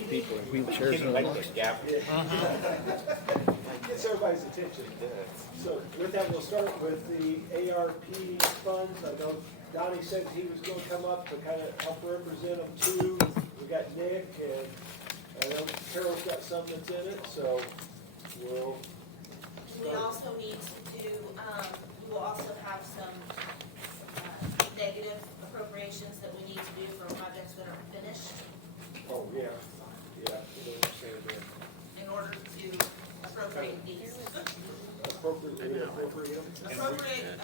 people in wheelchairs Can and make all. this gap. Gets everybody's attention. So with that, we'll start with the ARP funds. I know Donnie said he was gonna come up to kind of help represent them too. We got Nick, and I know Carol's got some that's in it, so we'll. We also need to do, we will also have some negative appropriations that we need to do for projects that are finished Oh, yeah, yeah, we don't understand that. in order to appropriate these. Appropriately appropriate them. Appropriate.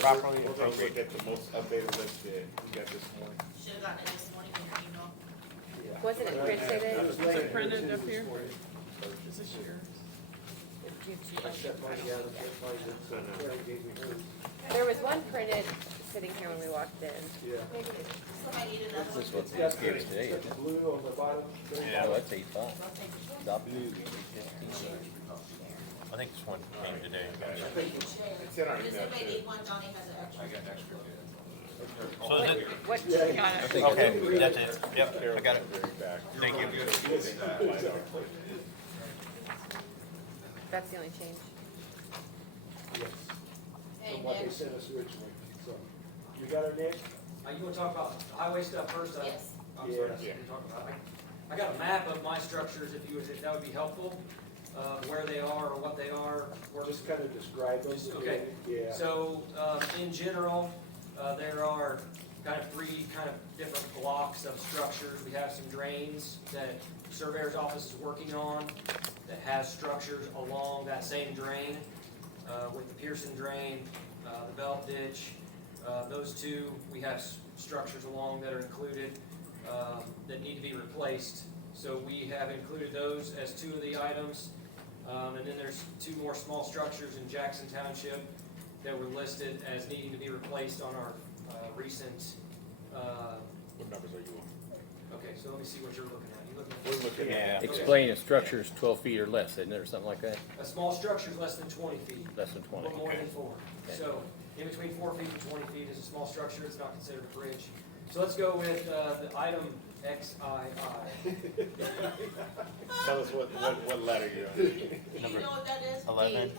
Properly appropriate. At the most updated list that we got this morning. Should have gotten it this morning in your email. Yeah. Wasn't it printed in? It was laying it printed here up this here? morning. Is this yours? I set mine down, Carol gave me hers. There was one printed sitting here when we walked in. Yeah. Somebody need another This is one. what It's got they gave us today, the isn't it? blue on the bottom. Oh, that's 8.5. W. I think this one came today. It's in our Does email anybody too. need one? Johnny has an extra. So is it, What, Yeah. Got it. okay, that's it, yep, I got it, Back. thank you. that's the only change. Yes, Hey, from what they Nick? sent us originally, so. You got it, Nick? You wanna talk about the highway stuff first? Yes. I'm sorry, Yeah. you're talking about. I got a map of my structures, if you would, if that would be helpful, where they are or what they are. where- Just kind of describe them. Just- okay. Yeah. So, in general, there are kind of three kind of different blocks of structures. We have some drains that Surveyor's Office is working on that has structures along that same drain, with the Pearson drain, the belt ditch. Those two, we have structures along that are included, that need to be replaced. So we have included those as two of the items. And then there's two more small structures in Jackson Township that were listed as needing to be replaced on our recent, What numbers are you on? okay, so let me see what you're looking at. You looking We're looking at. Explain a structure is 12 feet or less, isn't it, or something like that? a small structure is less than 20 feet, Less than 20. or more Okay. than 4. Okay. So in between 4 feet and 20 feet is a small structure, it's not considered a bridge. So let's go with the item XII. Tell us what letter you're on. Do you know what that is? 11,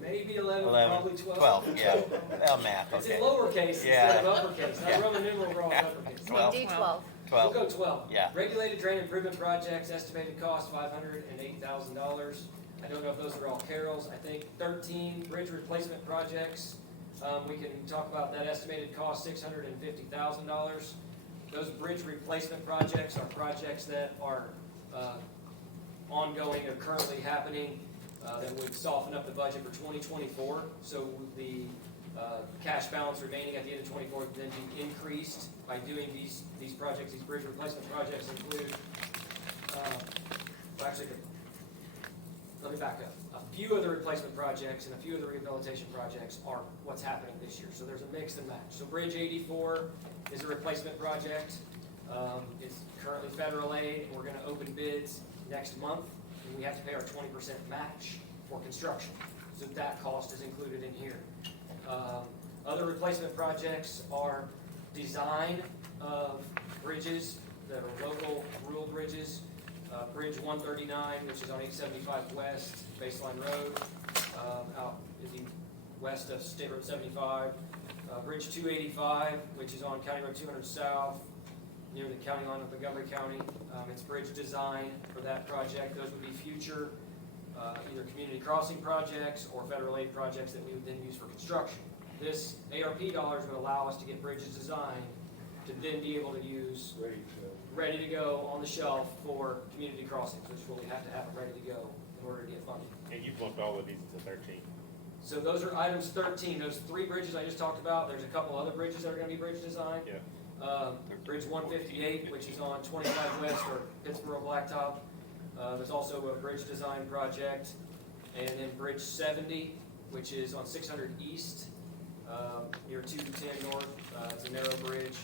Maybe 11, 11, probably 12. 12, yeah, well, math, It's in okay. lowercase Yeah. instead of uppercase. Not Yeah. Roman numeral, we're all uppercase. 12, D12. We'll 12, go 12. Yeah. Regulated drain improvement projects, estimated cost $508,000. I don't know if those are all Carol's. I think 13 bridge replacement projects. We can talk about that estimated cost, $650,000. Those bridge replacement projects are projects that are ongoing or currently happening that would soften up the budget for 2024. So the cash balance remaining at the end of 24 would then be increased by doing these projects. These bridge replacement projects include, actually, let me back up. A few of the replacement projects and a few of the rehabilitation projects are what's happening this year. So there's a mix and match. So Bridge 84 is a replacement project. It's currently federal aid, and we're gonna open bids next month, and we have to pay our 20% match for construction. So that cost is included in here. Other replacement projects are design of bridges that are local rural bridges. Bridge 139, which is on 875 West Baseline Road, out in the west of State Road 75. Bridge 285, which is on County Road 200 South, near the county line of Montgomery County. It's bridge design for that project. Those would be future either community crossing projects or federal aid projects that we would then use for construction. This ARP dollars would allow us to get bridges designed to then be able to use ready to go on the shelf for community crossings, which will have to have it ready to go in order to get funding. And you bumped all of these to 13. So those are items 13. Those three bridges I just talked about. There's a couple other bridges that are going to be bridge designed. Yeah. Bridge 158, which is on 25 West or Pittsburgh Blacktop. There's also a bridge design project. And then Bridge 70, which is on 600 East, near 210 North. It's a narrow bridge.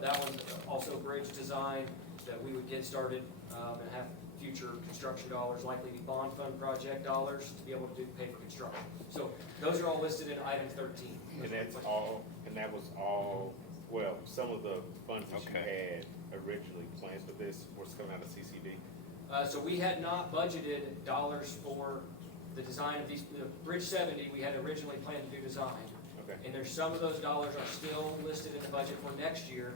That one's also bridge design that we would get started and have future construction dollars, likely be bond fund project dollars to be able to pay for construction. So those are all listed in item 13. And that's all, and that was all, well, some of the funds that you Okay. had originally planned for this, what's coming out of CCD? So we had not budgeted dollars for the design of these, the Bridge 70, we had originally planned to do design. Okay, And there's some of those dollars are still listed in the budget for next year,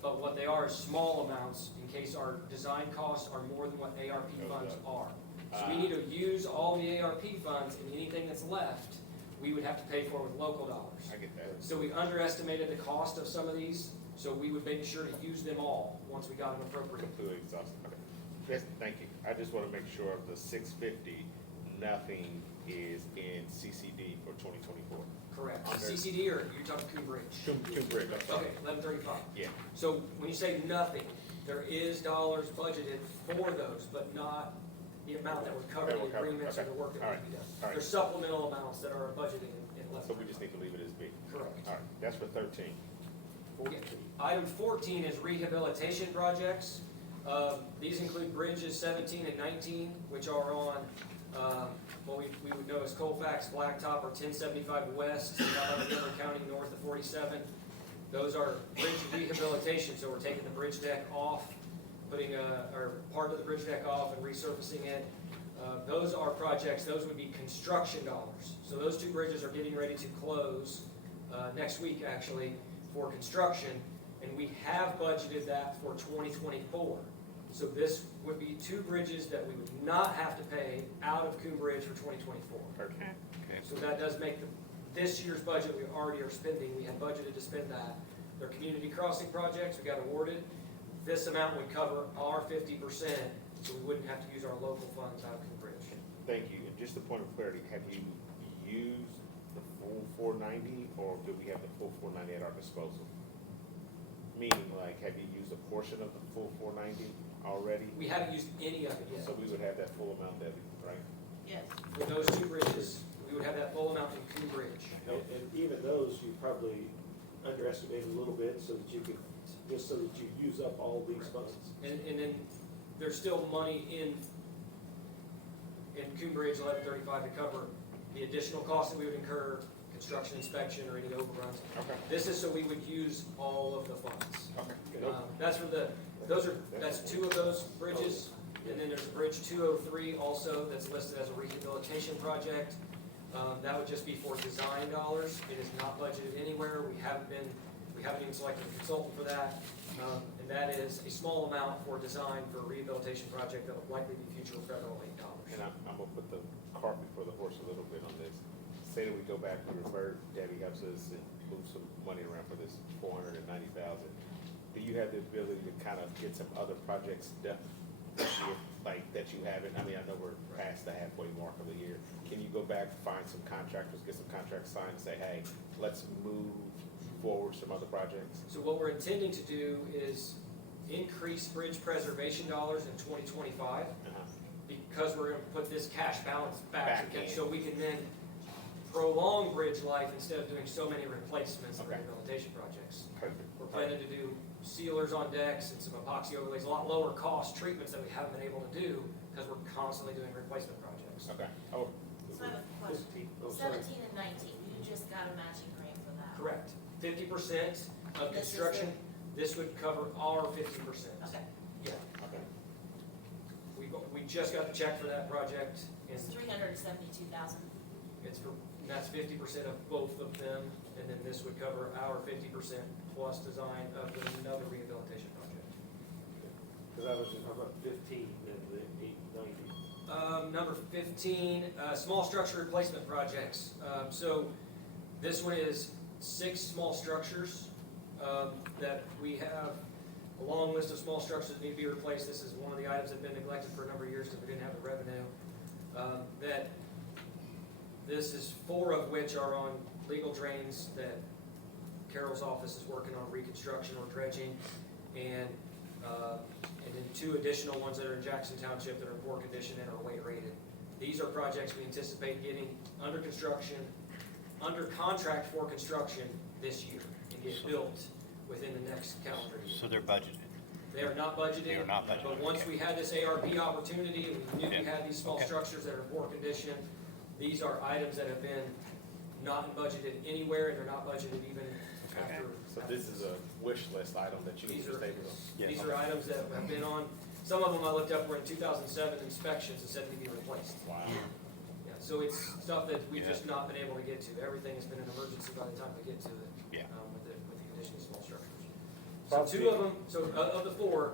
but what they are is small amounts in case our design costs are more than what ARP funds are. So we need to use all the ARP funds, and anything that's left, we would have to pay for with local dollars. I get that. So we underestimated the cost of some of these, so we would make sure to use them all once we got them appropriate. Completely exhausted, okay. Yes, thank you. I just wanna make sure of the 650, nothing is in CCD for 2024. Correct. Under- CCD, or you're talking Coon Bridge? Two brick, I'm sorry. Okay, 1135. Yeah, So when you say nothing, there is dollars budgeted for those, but not the amount that would cover That the would cover- agreements or okay. the work that All would be done. all right. There's supplemental amounts that are budgeted in left. so we just need to leave it as B. Correct. All right, that's for 13. Item 14 is rehabilitation projects. These include bridges 17 and 19, which are on what we would know as Colfax, Blacktop, or 1075 West, out of Montgomery County, north of 47. Those are bridge rehabilitation, so we're taking the bridge deck off, putting or part of the bridge deck off and resurfacing it. Those are projects, those would be construction dollars. So those two bridges are getting ready to close next week, actually, for construction, and we have budgeted that for 2024. So this would be two bridges that we would not have to pay out of Coon Bridge for 2024. Perfect. So that does make this year's budget, we already are spending, we had budgeted to spend that. They're community crossing projects, we got awarded. This amount would cover our 50%, so we wouldn't have to use our local funds out of Coon Bridge. Thank you. And just a point of clarity, have you used the full 490, or do we have the full 490 at our disposal? Meaning, like, have you used a portion of the full 490 already? We haven't used any of it yet. So we would have that full amount, Debbie, right? Yes. For those two bridges, we would have that full amount in Coon Bridge. And even those, you probably underestimated a little bit so that you could, just so that you use up all these funds. And then there's still money in Coon Bridge 1135 to cover the additional costs that we would incur, construction inspection or any overruns. Okay. This is so we would use all of the funds. Okay. That's for that's two of those bridges. And then there's Bridge 203 also that's listed as a rehabilitation project. That would just be for design dollars. It is not budgeted anywhere. We haven't even selected a consultant for that. And that is a small amount for design for a rehabilitation project that will likely be future federal aid dollars. And I'm gonna put the cart before the horse a little bit on this. Say that we go back, we revert, Debbie helps us and move some money around for this 490,000. Do you have the ability to kind of get some other projects done this year, like that you haven't? I mean, I know we're past the halfway mark of the year. Can you go back, find some contractors, get some contracts signed, and say, hey, let's move forward some other projects? So what we're intending to do is increase bridge preservation dollars in 2025 because we're gonna put this cash balance back Back in. so we can then prolong bridge life instead of doing so many replacements and Okay. rehabilitation projects. Perfect. We're planning to do sealers on decks and some epoxy overlays, a lot lower cost treatments that we haven't been able to do because we're constantly doing replacement projects. Okay. Oh, So I have a question. 15, oh, sorry. 17 and 19, you just got a matching grant for that. Correct. 50% of This is construction, this would cover our 50%. Okay, Yeah. okay. We just got the check for that project, and it's 372,000. that's 50% of both of them, and then this would cover our 50% plus design of another rehabilitation project. Because I was just talking about 15 and the 890. Number 15, small structure replacement projects. So this one is 6 small structures that we have a long list of small structures that need to be replaced. This is one of the items that have been neglected for a number of years because we didn't have the revenue. This is 4 of which are on legal drains that Carol's office is working on reconstruction or dredging, and then 2 additional ones that are in Jackson Township that are in poor condition and are weight rated. These are projects we anticipate getting under construction, under contract for construction this year and get built within the next calendar year. So they're budgeted. They are not budgeted. They are not budgeted, But once okay. we had this ARP opportunity, and we knew we Yeah. had these small Okay. structures that are in poor condition, these are items that have been not budgeted anywhere, and they're not budgeted even after. So this is a wish list item that you need These to are, stay with. these are items that have been on, some of them I looked up were in 2007 inspections and said to be replaced. Wow. Yeah, so it's stuff that we've just not been able to get to. Everything has been an emergency by the time we get to it. Yeah. With the condition of small structures. So two of them, so of the four,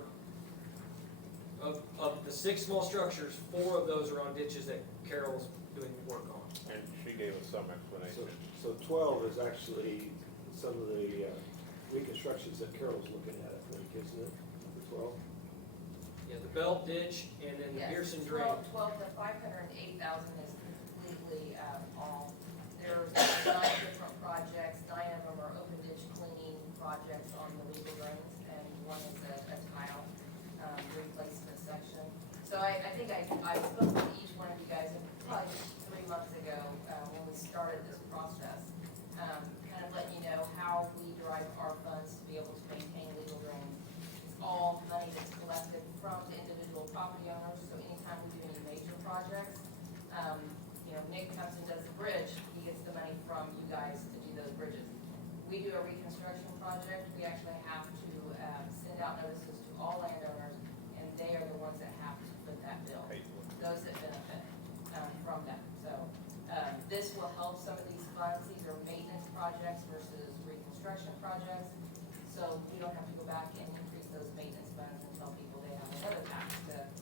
of the 6 small structures, 4 of those are on ditches that Carol's doing work on. And she gave us some So, explanation. so 12 is actually some of the reconstructions that Carol's looking at, I think, isn't it? For 12? Yeah, the belt ditch and then the Yes, Pearson drain. 12 to 508,000 is completely all. There's 9 different projects, 9 of them are open ditch cleaning projects on the legal drains, and 1 is a tile replacement section. So I think I spoke to each one of you guys probably 3 months ago when we started this process, kind of letting you know how we derive our funds to be able to maintain legal drains. It's all money that's collected from the individual property owners, so anytime we do any major projects, Nick comes and does the bridge, he gets the money from you guys to do those bridges. We do a reconstruction project, we actually have to send out notices to all landowners, and they are the ones that have to foot that bill, those that benefit from that. So this will help some of these funds, these are maintenance projects versus reconstruction projects, so we don't have to go back and increase those maintenance funds and tell people they have another tax that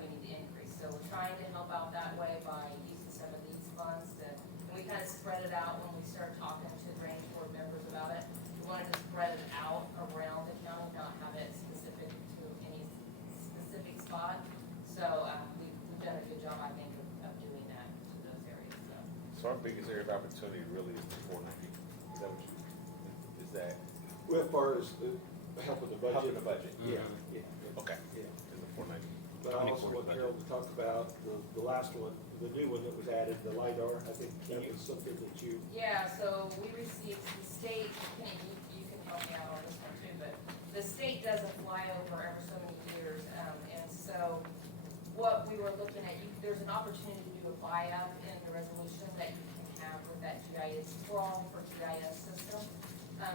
we need to increase. So we're trying to help out that way by using some of these funds and we kind of spread it out when we started talking to drainage board members about it. We wanted to spread it out around the county, not have it specific to any specific spot. So we've done a good job, I think, of doing that to those areas, so. So our biggest area of opportunity really is the 490. Is that what you, is that Well, as far as helping the budget. helping the budget? Yeah, yeah. Okay. Yeah. Is the 490. But I also want Carol to talk about the last one, the new one that was added, the LiDAR. I think that was something that you, Yeah, so we received, the state, Kenny, you can help me out on this one too, but the state does a flyover every so many years, and so what we were looking at, there's an opportunity to do a buy-up in the resolution that you can have with that GIS sprawl for GIS system,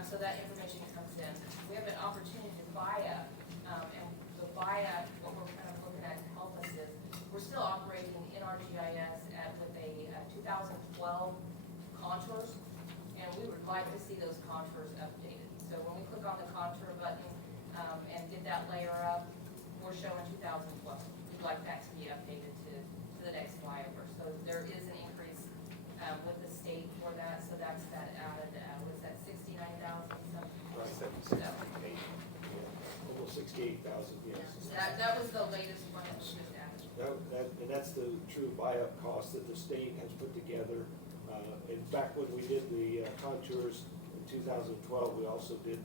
so that information comes in. We have an opportunity to buy up, and the buy-up, what we're kind of looking at to help us is, we're still operating in our GIS with a 2012 contours, and we would like to see those contours updated. So when we click on the contour button and get that layer up, we're showing 2012. We'd like that to be updated to the next flyover. So there is an increase with the state for that, so that's that added, what is that, 69,000 something? So, almost 68,000, yes. that was the latest one that was just added. And that's the true buy-up cost that the state has put together. In fact, when we did the contours in 2012, we also did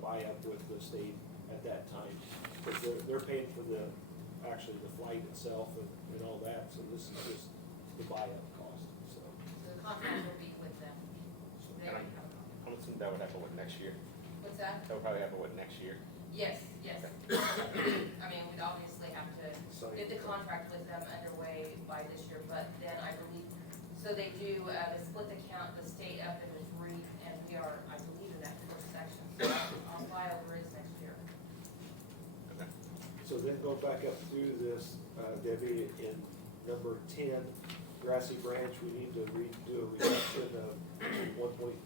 buy-up with the state at that time. But they're paying for actually the flight itself and all that, so this is just the buy-up cost, so. So the contract will be with them. They already have a contract. I'm assuming that would happen with next year. What's that? That would probably happen with next year. Yes, yes. I mean, we'd obviously have to get the contract with them underway by this year, but then I believe, so they do, they split the state up into 3, and we are, I believe, in that first section. So our flyover is next year. Okay. So then go back up through this, Debbie, in number 10, Grassy Branch, we need to do a reduction of 1.3.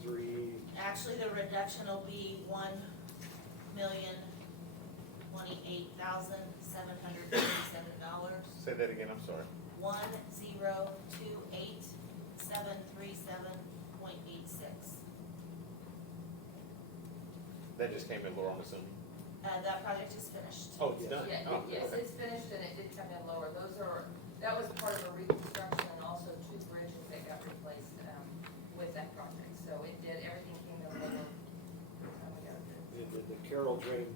Actually, the reduction will be $1,028,737. Say that again, I'm sorry. 1,028,737.86. That just came in lower, I'm assuming. That project is finished. Oh, it's done? Yeah, Oh, yes, okay. it's finished and it did come in lower. That was part of a reconstruction and also 2 bridges that got replaced with that project. So everything came in lower. We got it. And then the Carroll Drain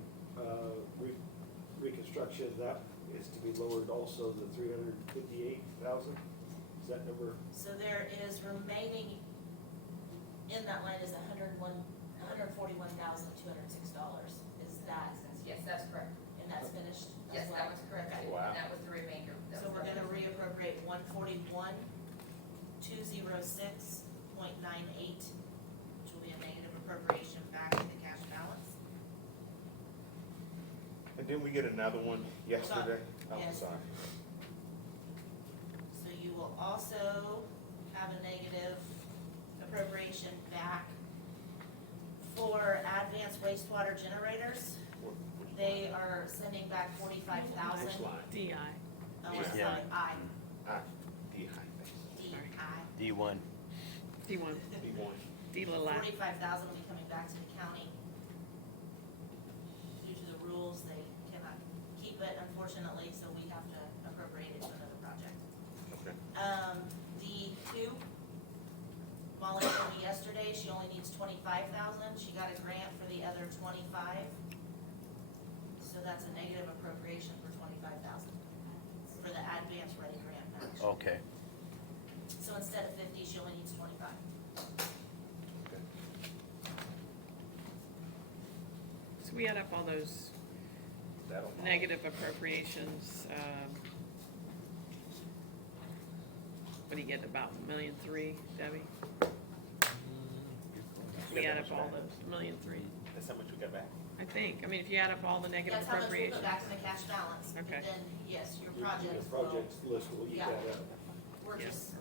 reconstruction, that is to be lowered also, the 358,000? Is that number? So there is remaining in that line is $141,206 is that, Yes, that's correct. and that's finished? as Yes, well? that was correct. Okay. Wow. And that was the remainder. So we're gonna reappropriate 141,206.98, which will be a negative appropriation back get another one yesterday? Oh, Yes. sorry. So you will also have a negative appropriation back for advanced wastewater generators. They are sending back 45,000. Which line? DI. Oh, I'm Yeah. sorry, Ah, D high, D1. D1, D1. D little I. 45,000 will be coming back to the county. Due to the rules, they cannot keep it unfortunately, so we have to appropriate it to another project. Okay. D2, Molly told me yesterday, she only needs 25,000. She got a grant for the other 25. So that's a negative appropriation for 25,000 for the advanced ready grant match. Okay. So instead of 50, she only needs 25. So we add up all those That'll. negative appropriations, what do you get, about $1.3 million, Debbie? We add up all those, $1.3 million, That's how much we got back? I think. I mean, if you add up all the negative That's how much we appropriations. put back in the cash balance. Okay. And then, yes, your Your projects projects list will eat Yeah. that up. we're Yeah. just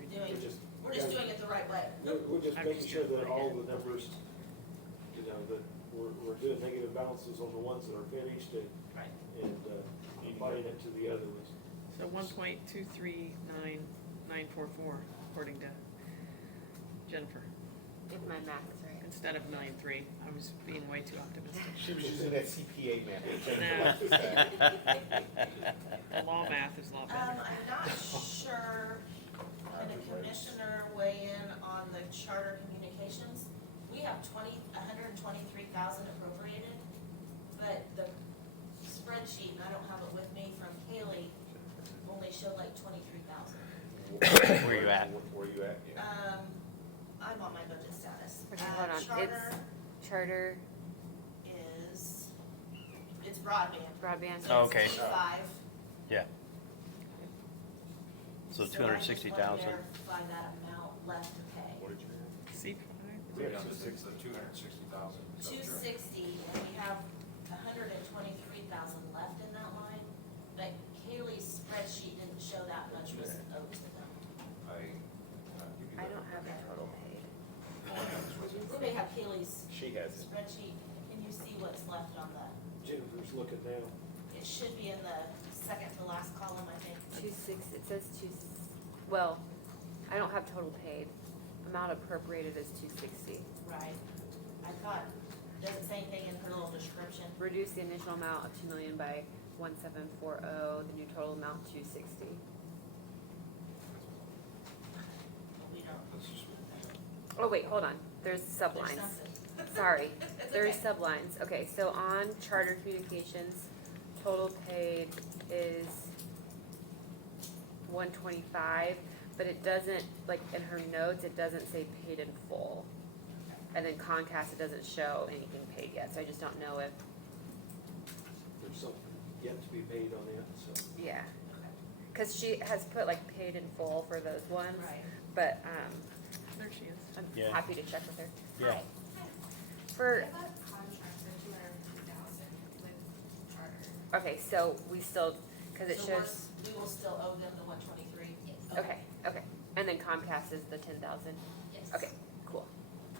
We're doing, just, we're just doing it the right way. we're just I'm making just sure doing that it all again. the numbers, that we're doing negative balances on the ones that are finished Right. and applying it to the other ones. So 1.239944, according to Jennifer, If my math is right. instead of 9.3. I was being way too optimistic. She was using that CPA method. The law math is a lot better. I'm not sure, can a commissioner weigh in on the charter communications? We have 123,000 appropriated, but the spreadsheet, and I don't have it with me, from Haley, only showed like 23,000. Where you at? Where you at? Yeah. I'm on my budget status. Okay, hold on. Charter Charter, is, it's broadband. broadband. Oh, okay. 5. Yeah. So I just 260,000. wanna verify that amount left to pay. What did you have? See, Yeah, Yeah, 260. the 260,000. 260, and we have 123,000 left in that line, but Kaylee's spreadsheet didn't show that much was owed to them. I don't have it total paid. We may have Kaylee's She has it. spreadsheet, can you see what's left on the, Jennifer's looking now. it should be in the second to last column, I think. 260, it says well, I don't have total paid. Amount appropriated is 260. Right. I thought, does it say anything in her little description? Reduce the initial amount of 2 million by 1740, the new total amount 260. We don't. Oh wait, hold on, there's There's sublines. something. Sorry, It's there's okay. sublines. Okay, so on charter communications, total paid is 125, but it doesn't, like in her notes, it doesn't say paid in full. And then Comcast, it doesn't show anything paid yet, so I just don't know if, There's something yet to be paid on it, so. yeah. Cause she has put like paid in full for those ones, Right. but, there she is. I'm Yeah. happy to check with her. Yeah. For, I thought contracts are 250,000 with charter. okay, so we still, cause it So shows, we will still owe them the 123? Yes. okay, and then Comcast is the 10,000. Yes. Okay, cool.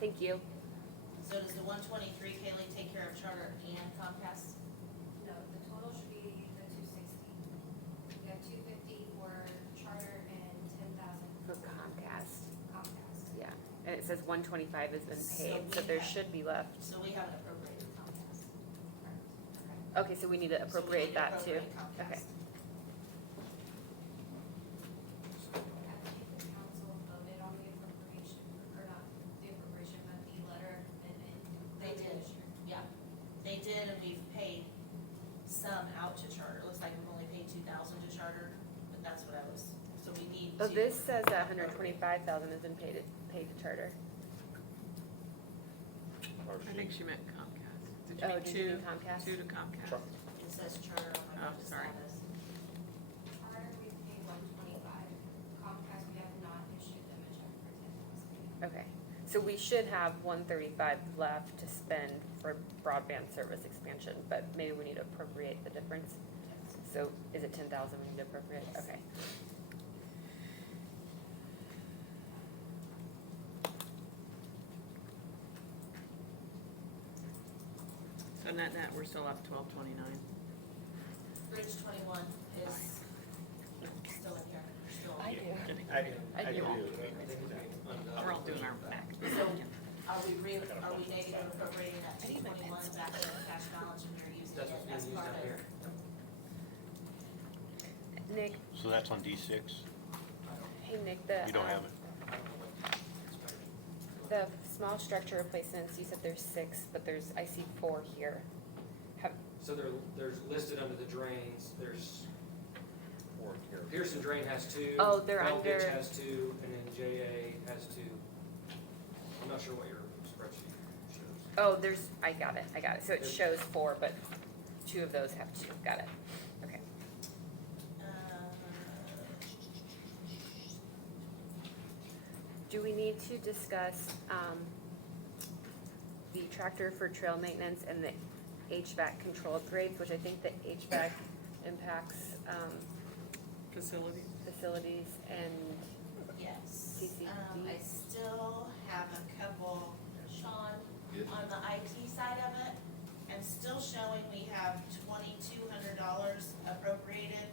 Thank you. So does the 123, Kaylee, take care of charter and Comcast? No, the total should be the 260. We have 250 for charter and 10,000 For Comcast, Comcast. yeah. And it says 125 has been So paid, we so there have- should be left. So we haven't appropriated Comcast. Okay, so we need to So we appropriate need to that too. appropriate Comcast. Okay. I believe the council voted on the appropriation, or not the appropriation, but the letter amendment. They did. Yeah, they did, and we've paid some out to charter. It looks like we've only paid 2,000 to charter, but that's what I was, so we need to. Oh, this says 125,000 has been paid to charter. Or I she- think she meant Comcast. Did Oh, you mean did you two? mean Comcast? Two to Comcast. Truck. It says charter on my Oh, budget sorry. status. Charter, we paid 125. Comcast, we have not issued them a check for 10,000. Okay, so we should have 135 left to spend for broadband service expansion, but maybe we need to appropriate the difference. So is it 10,000 we need to appropriate? Okay. So net, we're still up 1229. Bridge 21 is still in here, still. I do. I do. We're all doing our back. So are we negative appropriating that 221 back to the cash balance when you're using That's it what's as being used part up here. of? Nick, So that's on D6? hey Nick, the You don't have it? I don't know what it's better. the small structure replacements, you said there's 6, but I see 4 here. So there's listed under the drains, there's, Pearson Drain has 2. Oh, they're Bell Ditch under- has 2, and then JA has 2. I'm not sure what your spreadsheet shows. Oh, I got it. So it shows 4, but 2 of those have 2. Got it. Okay. Do we need to discuss the tractor for trail maintenance and the HVAC control upgrades, which I think the HVAC impacts facilities and Yes. CCD. I still have a couple, Sean, on the IT side of it, and still showing we have $2,200 appropriated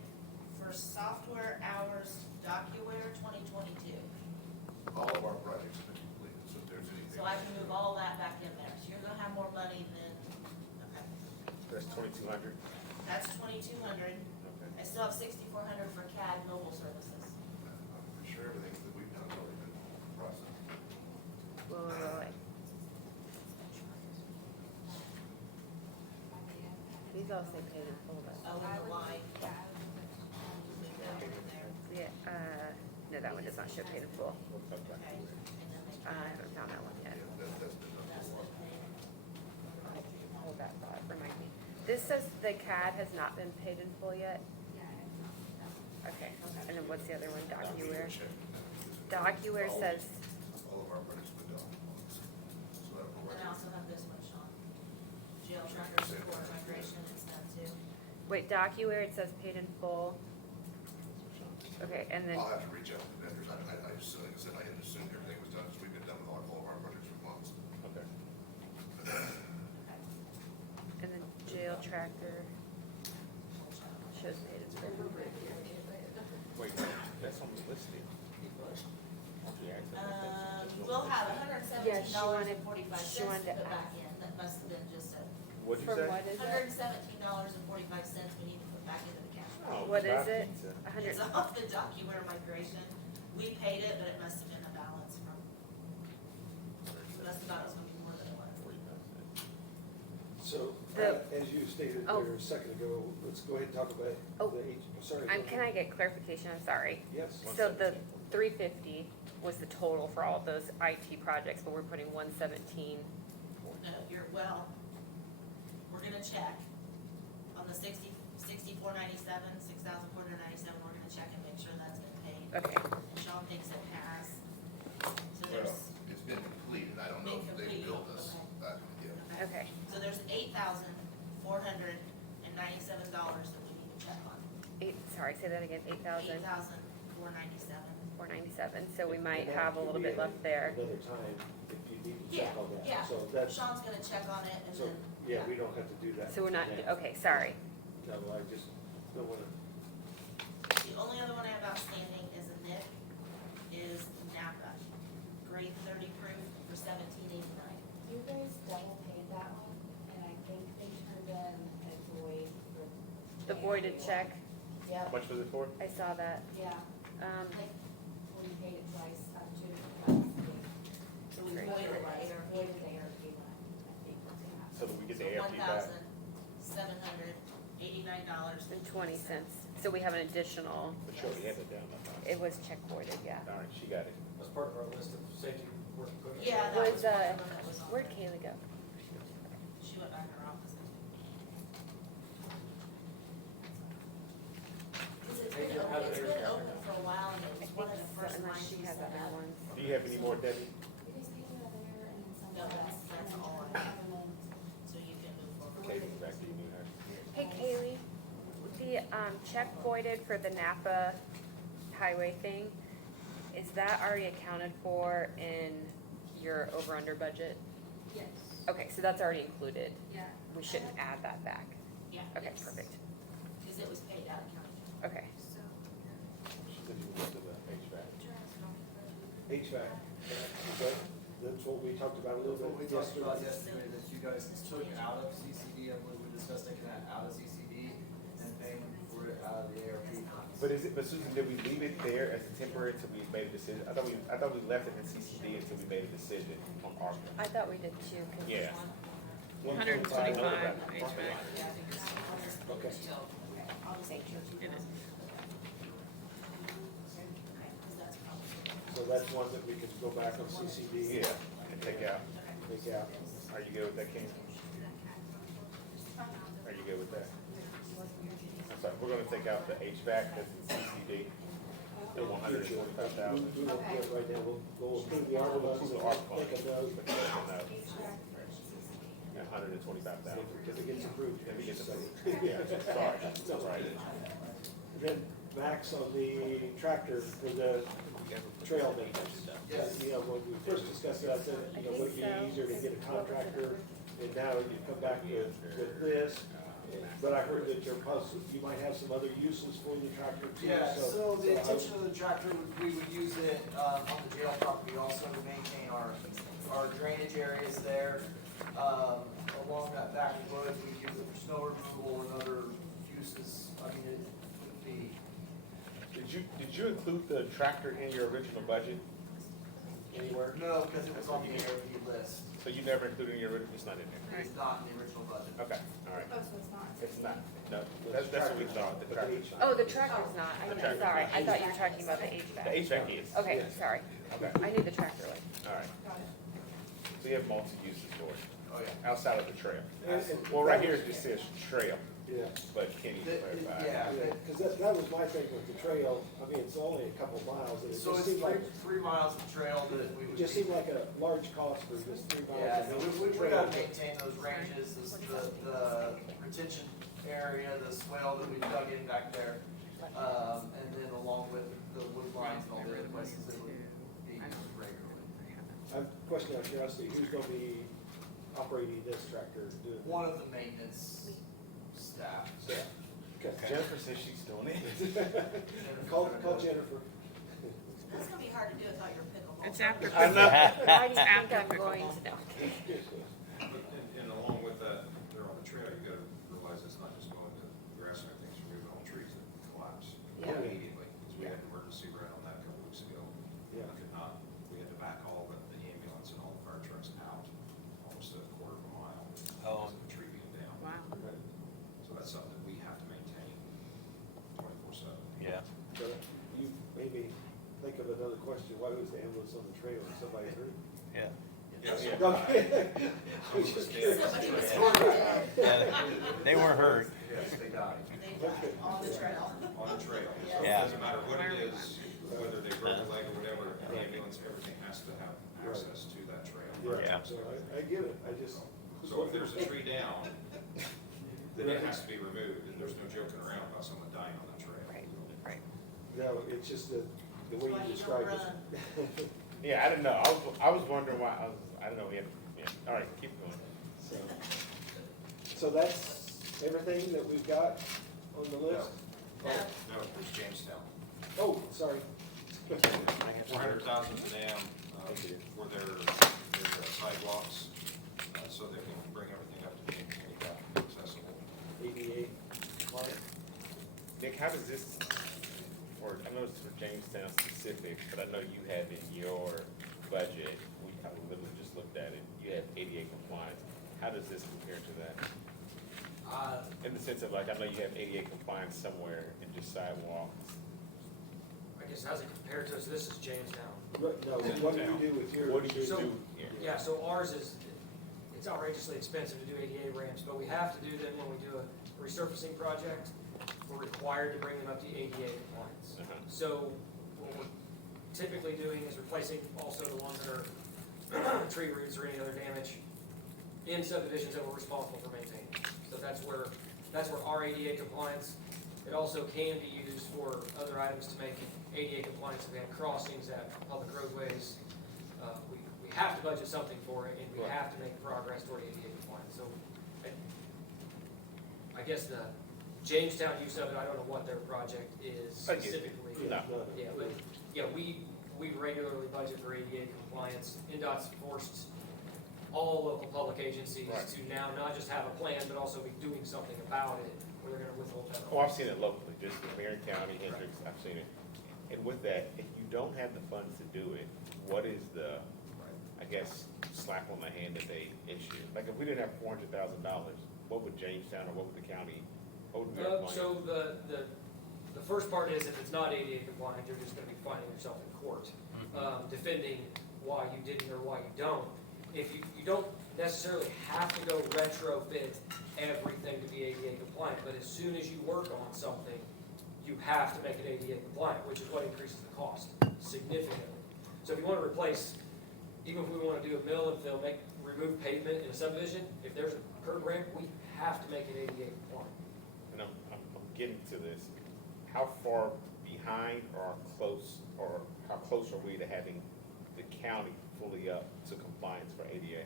for software hours DocuWare 2022. All of our projects have been completed, so if there's anything. So I can move all that back in there, so you're gonna have more money than, okay, That's 2,200. that's 2,200. Okay. I still have 6,400 for CAD mobile services. I'm sure everything that we've done has already been processed. Wait. These all say paid in full, though. Oh, in the line. Yeah, no, that one does not show paid in full. Okay. And then they- I haven't found that one yet. That's been done. That's been paid. Hold that thought, remind me. This says the CAD has not been paid in full yet? Okay, and then what's the other one, DocuWare? DocuWare says, All of our projects have been done. So that And provides. I also have this one, Sean. Jail tracker support migration is done too. wait, DocuWare, it says paid in full. Okay, and then, I'll have to reach out to vendors. I just, like I said, I had assumed everything was done, because we've been done with all of our projects for months. Okay. and then jail tracker shows paid in full. Wait, that's on the listing. We'll have $117.45 she wanted to put back in. That must have been just What'd you For say? what is it? $117.45 we need to put back into the cash. Oh, What is it? pizza. A hundred, It's off the DocuWare migration. We paid it, but it must have been a balance from, that's about, it's gonna be more than it was. 45 cents. So, The- as you stated Oh. there a second ago, let's go ahead and talk about Oh. the sorry. can I get clarification? I'm sorry. Yes. So the 350 was the total for all of those IT projects, but we're putting 117. No, we're gonna check on the 6497, 6,497, we're gonna check and make sure that's been paid. Okay, And Sean thinks it has. So Well, there's, it's been completed. I don't know Been if they completed, billed us. Yeah. okay. So there's $8,497 that we need to check on. Sorry, say that again, 8,497. 8,497. So we might And that have a could little be bit left there. Another time, if you need to Yeah, check all that. yeah. So that's, Sean's gonna check on it and so, then. yeah, we don't have to do that. So we're not, now. okay, sorry. No, I just don't wanna, The only other one I have outstanding is a NIC, is Napa, grade 30 proof for $17.89. You guys double paid that one, and I think they turned in a void for. The voided check, How Yep, much was it for? I saw that. yeah, Like, we paid it twice, up to the So we Great. voided voided it, the ARP one, I think was the half. So that we get so the ARP back? $1,789.20. So we have an additional, But she already had it down, I thought. it was check voided, yeah. All right, she got it. That's part of our list of safety work equipment. Yeah, that Was, was one of them that was on Where'd there. Kaylee go? She went back in her office. Cause it's been open for a while, and it was one of the first Unless lines she she has set other up. ones. Do you have any more, Debbie? You guys paid it over there, and then some. No, that's all I And then check voided for the Napa highway thing, is that already accounted for in your over-under budget? Yes, Okay, so that's already included. yeah. We shouldn't add that back. Yeah. Okay, yes. perfect. Cause it was paid out of county. Okay. So, She said you went to the HVAC. HVAC, that's what we talked about a little That's what we bit talked about yesterday. yesterday, that you guys took out of CCD, I believe we discussed taking that out of CCD and paying for it out of the ARP funds. But Susan, did we leave it there as a temporary until we made a decision? I thought we left it in CCD until we made a decision on ARPA. I thought we did too. 'Cause Yeah. 125 HVAC. Okay. Thank you. In it. So that's one that we could go back on CCD. Yeah, and take out. Take out. Are you good with that, Ken? Are you good with that? I'm sorry, we're gonna take out the HVAC that's in CCD, the 125,000. We won't do it right now, we'll approve the ARPA funds, Approve the and ARPA funds. take a note, But no, no. 125,000. if it gets approved. If it gets approved. Yeah, sorry, that's right. And then Max on the tractor for the trail maintenance. Yes. You know, when we first discussed it, I said, you know, would it be easier to get a contractor, and now you come back with this. But I heard that you might have some other uses for the tractor too. Yeah, so the I- intention of the tractor, we would use it, on the jail property also to maintain our drainage areas there. Along that back woods, we use it for snow removal and other uses, I mean, it would be. Did you include the tractor in your original budget anywhere? No, because it was on the ARP list, So you never included in your original, it's not in there? it's not in the original budget. Okay, all right. oh, so it's not. It's not, no, that's what we thought, the tractor. Oh, the tractor's not. The I'm tractor's sorry. not. I thought you were talking about the The HVAC. HVAC is. Okay, sorry. Okay, I knew the tractor was. all right. Got it. So you have multi-uses for it, Oh, yeah. outside of the trail. And- Well, right here it just says trail, Yeah, but can you clarify? Yeah, because that was my thing with the trail, I mean, it's only a couple miles, and it so just it's seemed like, three miles of trail that we it would. just be- seemed like a large cost for just 3 miles. Yeah, of no, just we trail. gotta maintain those ranges, the retention area, the swale that we dug in back there. And then along with the wood lines and all the other places that would be used regularly. I have a question out of curiosity, who's gonna be operating this tractor? Doing it? One of the maintenance staff. So, okay. Jennifer says she's doing it. Call Jennifer. It's gonna be hard to do without your pickleball. It's after. I know. Why do you think I'm going to know? And along with that, there on the trail, you gotta realize it's not just mowing the grass and everything, it's removing all the trees that collapse Yeah. immediately. Because we had an emergency right on that a couple weeks ago. Yeah. We could not, we had to back all the ambulance and all the fire trucks out, almost a quarter of a mile. Oh. Because of the tree being down. Wow. So that's something that we have to maintain 24/7. Yeah. So you made me think of another question, why was the ambulance on the trail, was somebody hurt? Yeah. Yeah. Okay. I was just curious. Somebody was dead. Yeah, they were hurt. Yes, they died They died on the trail. on the trail. So Yeah. it doesn't matter what it is, whether they broke a leg or whatever, the ambulance, everything has to have access to that trail. Yeah. So I get it, I just. So if there's a tree down, then it has to be removed, and there's no joking around about someone dying on that trail. Right, right. No, it's just the way Why you you described don't it. Yeah, I didn't know, I was wondering why, I didn't know we had, yeah, all right, keep going. So that's everything that we've got on the list? No, No, there's Jamestown. Oh, sorry. 400,000 to them, for their sidewalks, so they can bring everything up to being handicap accessible. ADA compliant. Nick, how does this, or, I know it's for Jamestown specific, but I know you have in your budget, I literally just looked at it, you have ADA compliance. How does this compare to that? In the sense of like, I know you have ADA compliance somewhere in just sidewalks. I guess how's it compared to us? This is Jamestown. No, what do you do with your? What do you So- do here? Yeah, so ours is, it's outrageously expensive to do ADA ramps, but we have to do them when we do a resurfacing project. We're required to bring them up to ADA compliance. Uh-huh. So what we're typically doing is replacing also the ones that are tree roots or any other damage in subdivisions that we're responsible for maintaining. So that's where our ADA compliance, It also can be used for other items to make ADA compliance. We have crossings at public roadways. We have to budget something for it, and we have to make progress toward ADA compliance. So I guess the Jamestown use of it, I don't know what their project is I get it. specifically. No. Yeah, but, yeah, we regularly budget for ADA compliance. NDOT's forced all local public agencies Right. to now not just have a plan, but also be doing something about it, where they're gonna withhold federal. Oh, I've seen it locally, just in Marion County, Hendricks, I've seen it. And with that, if you don't have the funds to do it, what is the, I guess, slap on the hand that they issue? Like, if we didn't have $400,000, what would Jamestown or what would the county, what would be our plan? So the first part is if it's not ADA compliant, you're just gonna be finding yourself in court, defending why you didn't or why you don't. If you don't necessarily have to go retrofit everything to be ADA compliant, but as soon as you work on something, you have to make it ADA compliant, which is what increases the cost significantly. So if you wanna replace, even if we wanna do a mill and fill, remove pavement in a subdivision, if there's a curb ramp, we have to make it ADA compliant. And I'm getting to this, how far behind or close, or how close are we to having the county fully up to compliance for ADA?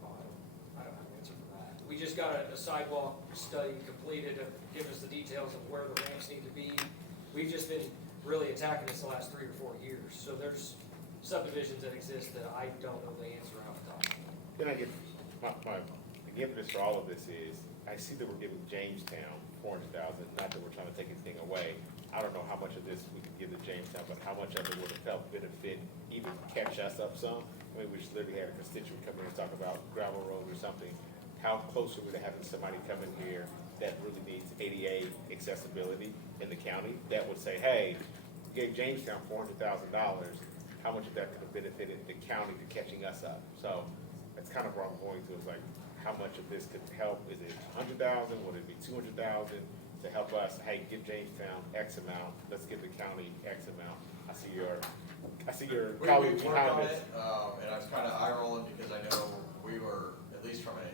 I don't have an answer for that. We just got a sidewalk study completed to give us the details of where the ramps need to be. We've just been really attacking this the last 3 or 4 years, so there's subdivisions that exist that I don't know the answer off the top. Then I get, the giveness for all of this is, I see that we're giving Jamestown 400,000, not that we're trying to take anything away. I don't know how much of this we can give to Jamestown, but how much of it would have helped benefit, even catch us up some? I mean, we just literally had a constituent come in and talk about gravel road or something. How close are we to having somebody come in here that really needs ADA accessibility in the county that would say, hey, we gave Jamestown $400,000, how much of that could have benefited the county to catching us up? So that's kind of where I'm going to, is like, how much of this could help? Is it 100,000? Would it be 200,000 to help us? Hey, give Jamestown X amount. Let's give the county X amount. I see your We colleague worked behind on this. it, and I was kind of eye rolling because I know we were, at least from a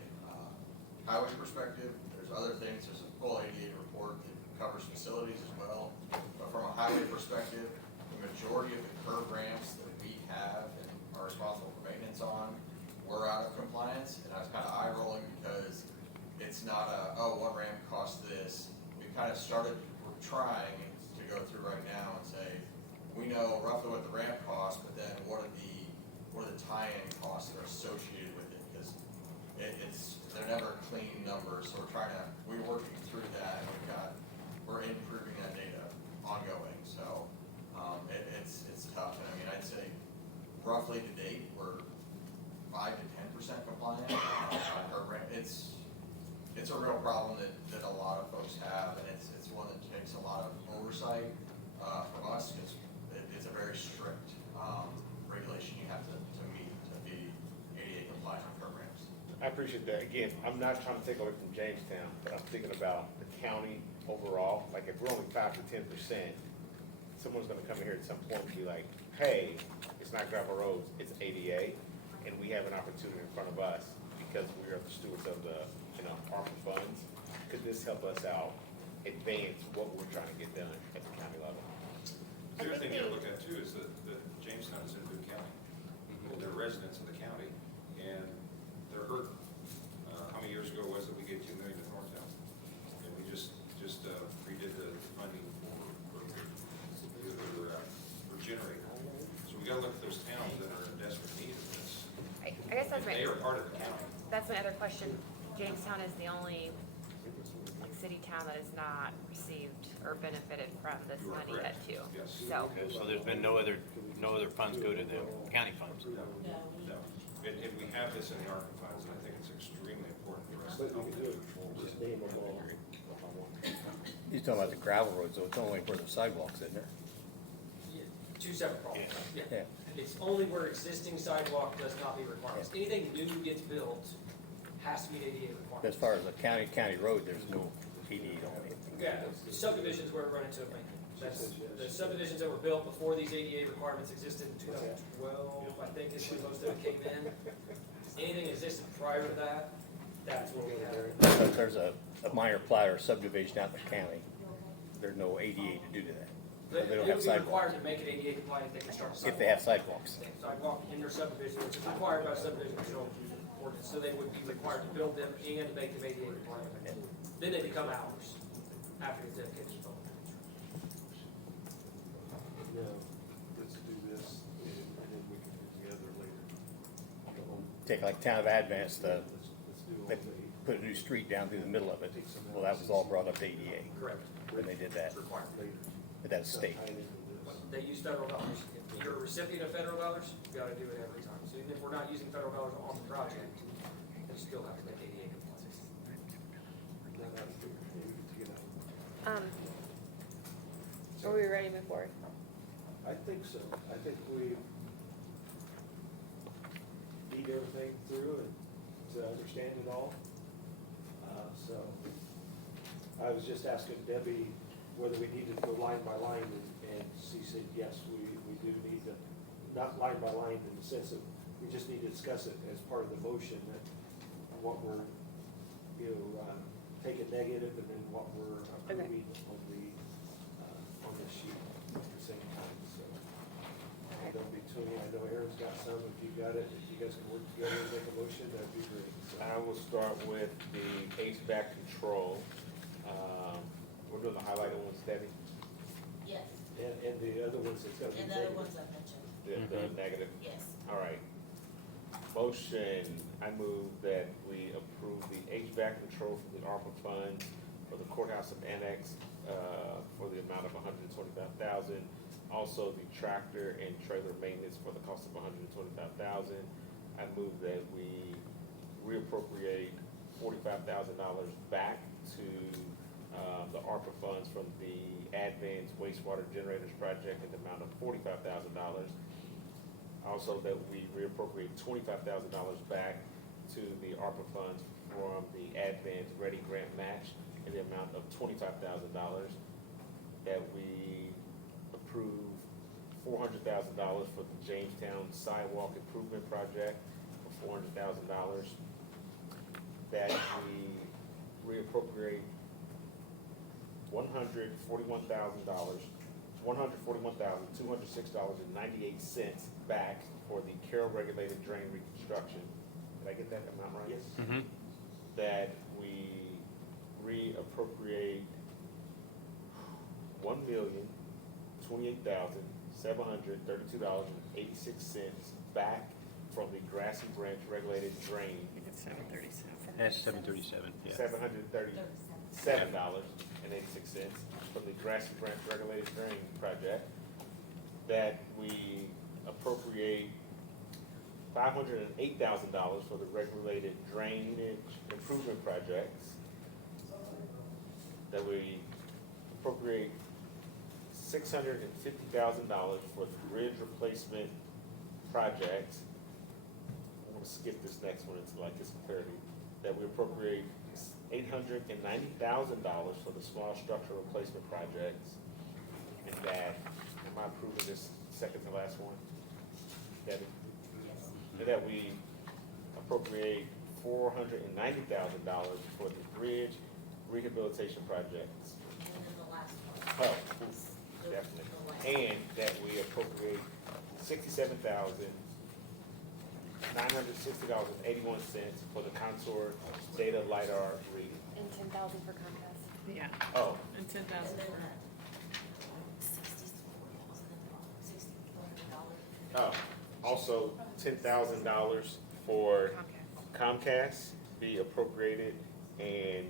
highway perspective, there's other things, there's a full ADA report that covers facilities as well. But from a highway perspective, the majority of the curb ramps that we have and are responsible for maintenance on, we're out of compliance. And I was kind of eye rolling because it's not one ramp costs this. We kind of started, we're trying to go through right now and say, we know roughly what the ramp costs, but then what are the tie-in costs that are associated with it? Because they're never clean numbers, so we're working through that, and we're improving that data ongoing. So it's tough, and I mean, I'd say roughly to date, we're 5 to 10% compliant on curb ramp. It's a real problem that a lot of folks have, and it's one that takes a lot of oversight from us, because it's a very strict regulation you have to meet to be ADA compliant on curb ramps. I appreciate that. Again, I'm not trying to take away from Jamestown, but I'm thinking about the county overall. Like, if we're only 5 to 10%, someone's gonna come in here at some point and be like, hey, it's not gravel roads, it's ADA, and we have an opportunity in front of us because we are the stewards of the, ARPA funds. Could this help us out, advance what we're trying to get done at the county level? The other thing you gotta look at too is that Jamestown is in Boone County. They're residents of the county, and they're hurt. How many years ago was it we gave $2 million to Northtown? And we just redid the funding for generator. So we gotta look at those towns that are in desperate need of this. I guess And they are part of the county. that's my other question. Jamestown is the only city town that has not received or benefited from this You are money yet correct. too. Yes. So, Okay, so there's been no other funds go to them, county funds? No. And we have this in the ARPA funds, and I think it's extremely important for us to help them control this. He's talking about the gravel roads, so it's only where the sidewalks, isn't there? Two separate problems. Yeah. It's only where existing sidewalk does not meet requirements. Anything new gets built has to meet ADA requirements. As far as the county road, there's no PD on it. Yeah, subdivisions where we run into a main. That's, the subdivisions that were built before these ADA requirements existed in 2012, I think is when most of it came in. Anything existed prior to that, that's what we have. But there's a minor plat or subdivision out in the county there's no ADA to do that. They They don't would have be required sidewalks. to make it ADA compliant if they construct a sidewalk. If they have sidewalks. Sidewalk in their subdivision, which is required by subdivision control ordinance, so they would be required to build them and make them ADA compliant. Then they become ours, after the dedication is built. No, let's do this, and then we can get together later. Take like Town of Advance, Let's do all they the. put a new street down through the middle of it. Well, that was all brought up to ADA Correct. when they did that, Required. but that's state. They use federal dollars. If you're a recipient of federal dollars, you gotta do it every time. So even if we're not using federal dollars on the project, we still have to make ADA compliant. Are we ready to move forward? I think so. I think we need everything through and to understand it all. So I was just asking Debbie whether we needed to go line by line, and she said, yes, we do need to, not line by line in the sense of, we just need to discuss it as part of the motion, that what we're, taking negative and then what we're approving on the sheet at the same time, so. Don't be tuning, I know Aaron's got some, if you got it, if you guys can work together and make a motion, that'd be great. So, I will start with the HVAC control. We're doing the highlighted ones, Debbie, Yes, and the other ones, it's gotta be and the other negative. ones I mentioned, the negative. yes. All right. Motion, I move that we approve the HVAC control for the ARPA fund for the courthouse and annex, for the amount of $125,000. Also, the tractor and trailer maintenance for the cost of $125,000. I move that we reappropriate $45,000 back to, the ARPA funds from the Advanced Wastewater Generators Project in the amount of $45,000. Also, that we reappropriate $25,000 back to the ARPA funds from the Advanced Ready Grant Match in the amount of $25,000. That we approve $400,000 for the Jamestown Sidewalk Improvement Project for $400,000. That we reappropriate $141,206.98 back for the Carroll Regulated Drain Reconstruction. Did I get that amount right? Yes. Mm-hmm. That we reappropriate $1,028,732.86 back from the Grassy Branch Regulated Drain, I think it's 737. That's 737, yeah. $737.86 from the Grassy Branch Regulated Drain Project. That we appropriate $508,000 for the regulated drainage improvement projects. That we appropriate $650,000 for the bridge replacement projects. I'm gonna skip this next one until I get some clarity. That we appropriate $890,000 for the small structural replacement projects. And that, am I approving this second to last one? Debbie? And that we appropriate $490,000 for the bridge rehabilitation projects. And then the last one. Oh, definitely. And that we appropriate $67,960.81 for the Contour Data LiDAR reading. And 10,000 for Comcast. Yeah, Oh, and 10,000 And then for, $64,000. Also $10,000 for Comcast be appropriated, and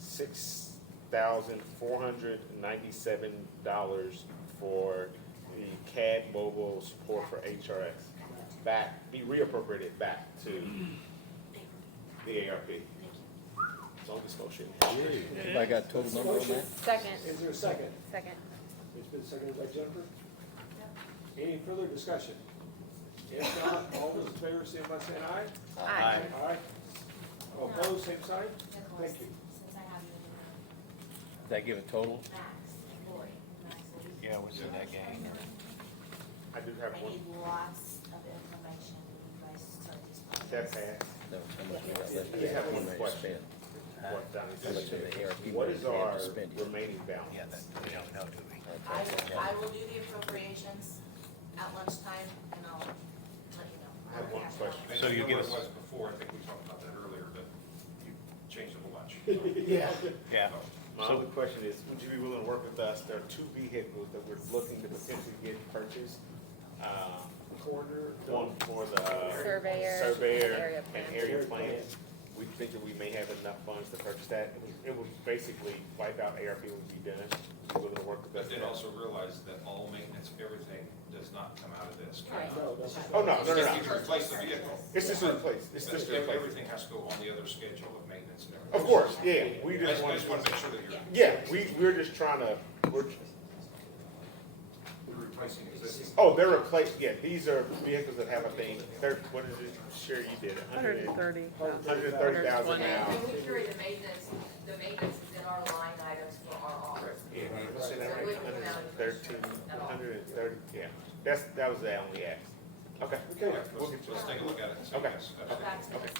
$6,497 for the CAD mobile support for HRS. Be reappropriated back to the ARP. It's on this motion. I got total number on that? Second, Is there a second? second. It's been seconded by Jennifer. Any further discussion? If not, all those in favor, say by saying aye. Aye. Aye. All opposed, same sign? Nicholas, Thank you. since I have you in Did I give a total? the Max, Lori, Max, will you- Yeah, what's in that gang? I do have I one. need lots of information when you guys start these That projects. passed. That was how much we got left. I just have one When they question. spent. what Donnie How much of said. the ARP What money is we had our to spend yet? remaining balance? Yeah, that, we don't know, do we? I will do the appropriations at lunchtime and I'll let you know. I have one question. I So you know give what us- it was before, I think we talked about that earlier, but you changed it a bunch. Yeah. Yeah. My So- other question is, would you be willing to work with us? There are two vehicles that we're looking to potentially get purchased. One for the Surveyor, area and plan. area plan. We think that we may have enough funds to purchase that. It would basically wipe out ARP when we be done. Would you be willing to work with us? But then also realize that all maintenance, everything does not come out of this. Right. Oh, no, no, no, Just no. need to replace the vehicle. It's just a replace, it's just a replace. Everything has to go on the other schedule of maintenance and everything. Of course, yeah, we I just just want want to make sure that you're, yeah, we're just trying to, we're replacing existing. oh, they're replaced, yeah, these are vehicles that have a thing, what is it, sure you did it, 130. 130,000 now. And we carry the maintenance is in our line items for our office. Yeah, you said that right, 130, yeah, that was the only ask. Okay, Yeah, let's take a look at it and see. Okay. Yes, Go back to okay, this.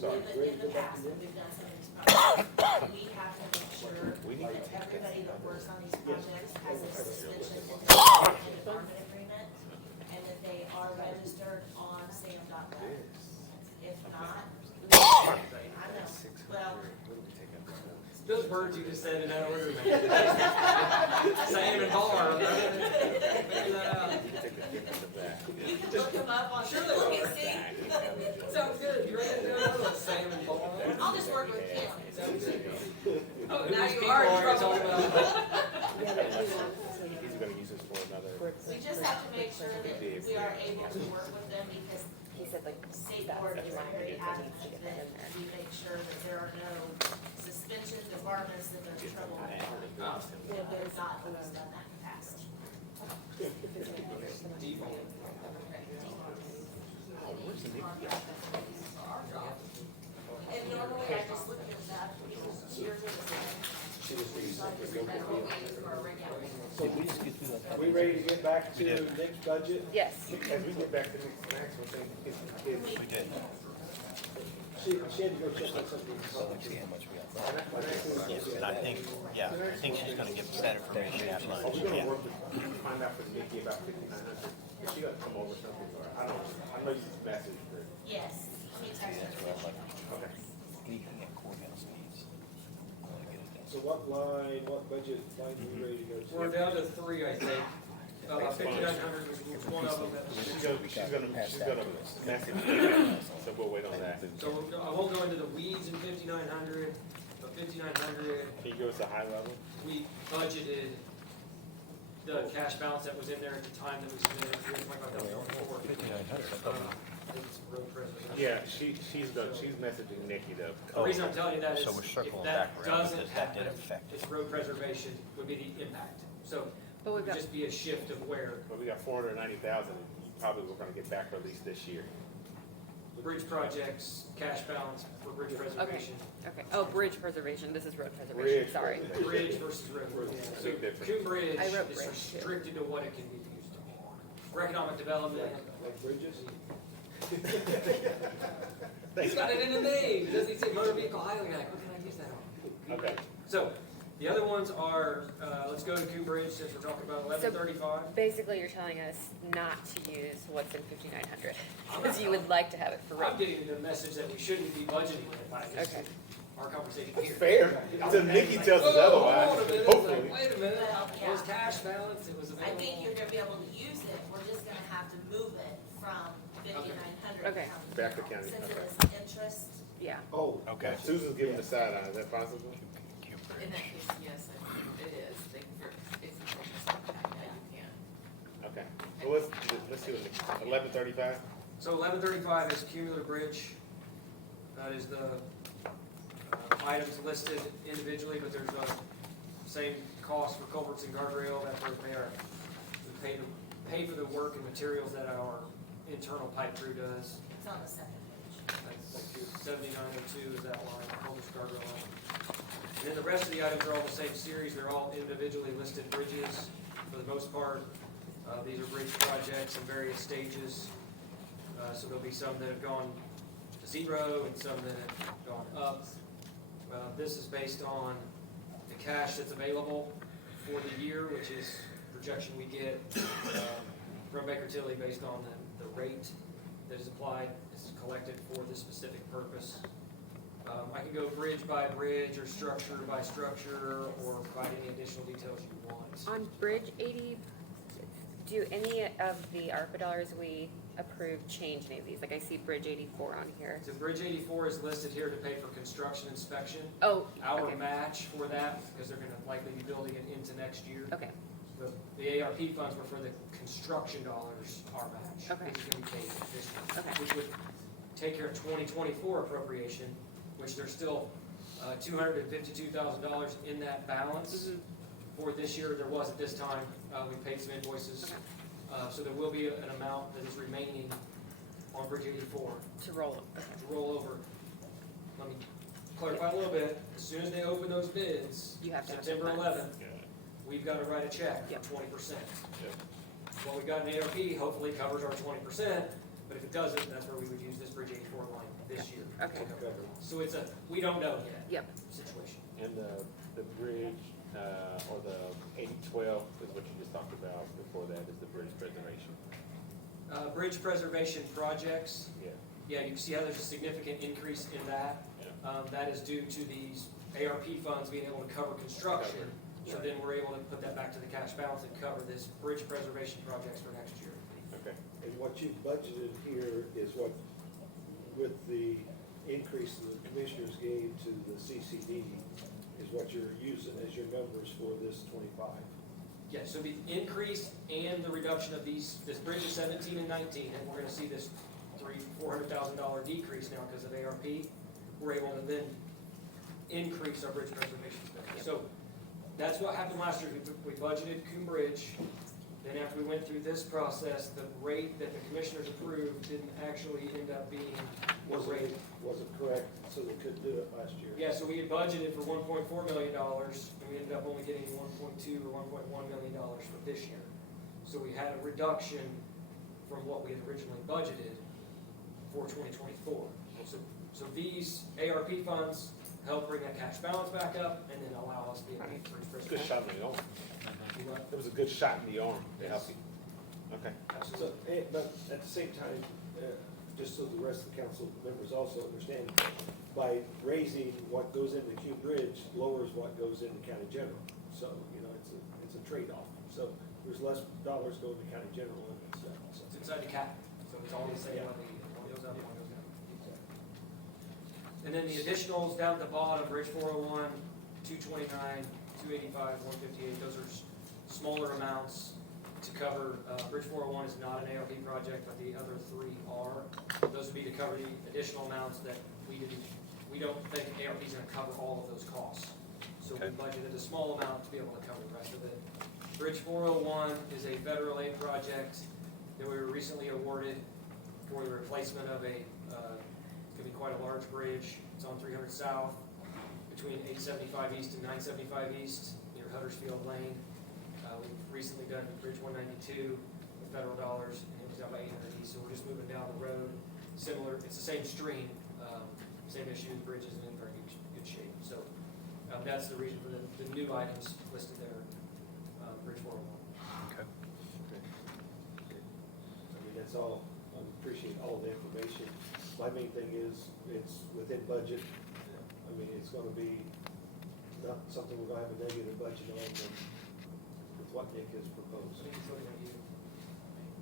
sorry. In the past, when we've done some of these projects, we have to make sure We need to that everybody that works on these projects has a suspension and department agreement, and that they are registered on sam.gov. If not, I know, well, Those words you just said in that order, man. Sam and bar, right? Figure that out. you can look them up on, Sure they look are. and see. Sounds good, you ready to do it? Sam and bar. I'll just work with Kim. Oh, now whose you people are in are you trouble. talking about? He's gonna use this for another. We just have to make sure that we are able to work with them because He said like, state that's board if is you want to very get that needs to adamant get that in that there. we make sure that there are no suspension departments that there's trouble. There's not, who's done that in the past. Default. And normally I just look at that, because yours is the Did we just get through that? Are we ready to get back to next budget? Yes. As we get back to the next one, thing, We did. She had to go check on something. See how much we got. Yes, and I think she's gonna give us that information at lunch, are we gonna yeah. work with, find out from Nikki about 5,900? Is she gonna come over or something, or, I know you just messaged her. Yes, he texted That's me. what I like. Okay. Anything at courthouse needs. I wanna get it done. So what line, what budget line are we ready to go to? We're down to three, I think. 5,900 was one of them. She's gonna message me, so we'll wait on that. So I won't go into the weeds in 5,900, but 5,900, Can you give us a high level? we budgeted the cash balance that was in there at the time that we submitted $325,000 for. 5,900. It's road preservation. Yeah, she's messaging Nikki though. The reason I'm telling you that is, So we're if circling that back around doesn't because that did happen, affect it. it's road preservation would be the impact. So But it we've would got, just be a shift of where But we got 490,000, probably we're gonna get back for at least this year. bridge projects, cash balance for bridge preservation. okay, oh, bridge preservation, this is road preservation, sorry. Bridge versus road. So Big difference. Coon Bridge I wrote is bridge, too. restricted to what it can be used for. Economic development. Like bridges? He's got it in the name. Doesn't he say motor vehicle highway act? What can I use that on? Okay. So, the other ones are, let's go to Coon Bridge since we're talking about 1135. Basically, you're telling us not to use what's in 5,900, because you would like to have it for road. I'm getting the message that we shouldn't be budgeting it by just Okay. our conversation That's here. fair, until Nikki tells us Whoa, hold otherwise, on a minute. hopefully. Wait a minute. Well, It was yeah. cash balance, it was I available. think you're gonna be able to use it, we're just gonna have to move it from 5,900 Okay. county. Back to county, Since okay. it is interest, Yeah. Oh, Okay. Susan's giving the side eye, is that possible? Cube In Bridge. that case, yes, it is. It's you can. Okay, so let's see what, 1135? So 1135 is cumulative bridge. That is the items listed individually, but there's a same cost for culverts and guardrail. That's where we pay for the work and materials that our internal pipe crew does. it's on the second page. That's 7902 is that line, culverts, guardrail line. And then the rest of the items are all the same series. They're all individually listed bridges for the most part. These are bridge projects in various stages. So there'll be some that have gone to zero and some that have gone up. This is based on the cash that's available for the year, which is projection we get from Baker Tilly based on the rate that is applied, is collected for this specific purpose. I can go bridge by bridge or structure by structure or provide any additional details you want. On Bridge 80, do any of the ARPA dollars we approved change any of these? Like I see Bridge 84 on here. So Bridge 84 is listed here to pay for construction inspection. Oh, Our okay. match for that, because they're gonna likely be building it into next year. Okay, The ARP funds were for the construction dollars, our match, Okay. which is gonna be paid this year. Okay. Which would take care of 2024 appropriation, which there's still $252,000 in that balance. Mhm. For this year, there was at this time, we paid some invoices. Okay. So there will be an amount that is remaining on Bridge 84 to roll, okay. to roll over. Let me clarify a little bit. As soon as they open those bids, You have to have September the funds. 11th, we've got to write a check Yep. for 20%. What we got in ARP hopefully covers our 20%, but if it doesn't, that's where we would use this Bridge 84 line this year. Okay. So it's we don't know yet Yep, situation. And the bridge, or the 8012 is what you just talked about before that, is the bridge preservation. Bridge preservation projects, Yeah. yeah, you can see how there's a significant increase in that. That is due to these ARP funds being able to cover construction. So then we're able to put that back to the cash balance and cover this bridge preservation projects for next year. Okay. And what you budgeted here is what, with the increase the commissioners gave to the CCD, is what you're using as your numbers for this 25. Yeah, so the increase and the reduction of this bridge is 17 and 19, and we're gonna see this $400,000 decrease now because of ARP. We're able to then increase our bridge preservation spending. So that's what happened last year. We budgeted Coombe Bridge. Then after we went through this process, the rate that the commissioners approved didn't actually end up being what rate. Wasn't correct, so they couldn't do it last year. Yeah, so we had budgeted for $1.4 million, and we ended up only getting $1.2 or $1.1 million for this year. So we had a reduction from what we had originally budgeted for 2024. So these ARP funds help bring that cash balance back up and then allow us to be able to increase It's a good shot in the arm. What? It was a good shot in the arm to help you. Okay. So, but at the same time, just so the rest of the council members also understand, by raising what goes into Coombe Bridge lowers what goes into county general. So, you know, it's a trade-off. So there's less dollars going to county general and stuff. So. It's inside the cap, so it's all the same, one goes up, one goes down. And then the additionals down at the bottom, Bridge 401, 229, 285, 158, those are smaller amounts to cover. Bridge 401 is not an ARP project, but the other three are. Those would be to cover the additional amounts that we don't think ARP is gonna cover all of those costs. So we budgeted a small amount to be able to cover the rest of it. Bridge 401 is a federal aid project that we were recently awarded for the replacement of it's gonna be quite a large bridge. It's on 300 South, between 875 East and 975 East, near Huddersfield Lane. We've recently done Bridge 192 with federal dollars, and it was down by 800 East, so we're just moving down the road. Similar, it's the same stream, same issue, the bridge isn't in very good shape. So that's the reason for the new items listed there, Bridge 401. I mean, that's all, I appreciate all the information. My main thing is, it's within budget. I mean, it's gonna be not something we're gonna have a negative budget on with what Nick has proposed. So I think it's looking at you.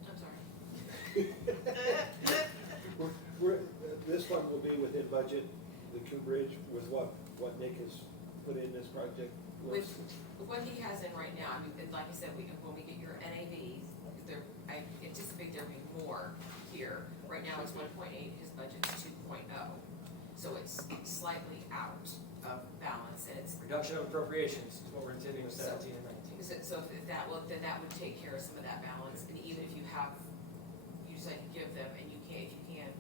I'm sorry. This one will be within budget, the Coombe Bridge, with what Nick has put in this project. With what he has in right now, I mean, like I said, when we get your NAVs, I anticipate there'll be more here. Right now it's 1.8, his budget's 2.0. So it's slightly out of balance, and it's. Reduction of appropriations is what we're intending with 17 and 19. So if that will, then that would take care of some of that balance, and even if you have, you just like to give them, and you can, if you can,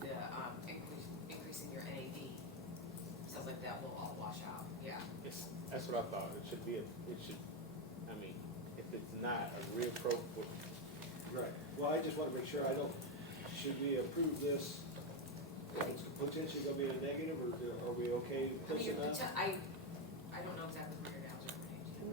the, increasing your NAV, stuff like that will all wash out, yeah. That's what I thought. It should be, I mean, if it's not a real appropriate. Right. Well, I just wanna make sure should we approve this it's potentially gonna be a negative, or are we okay, close enough? I don't know exactly where you're down to.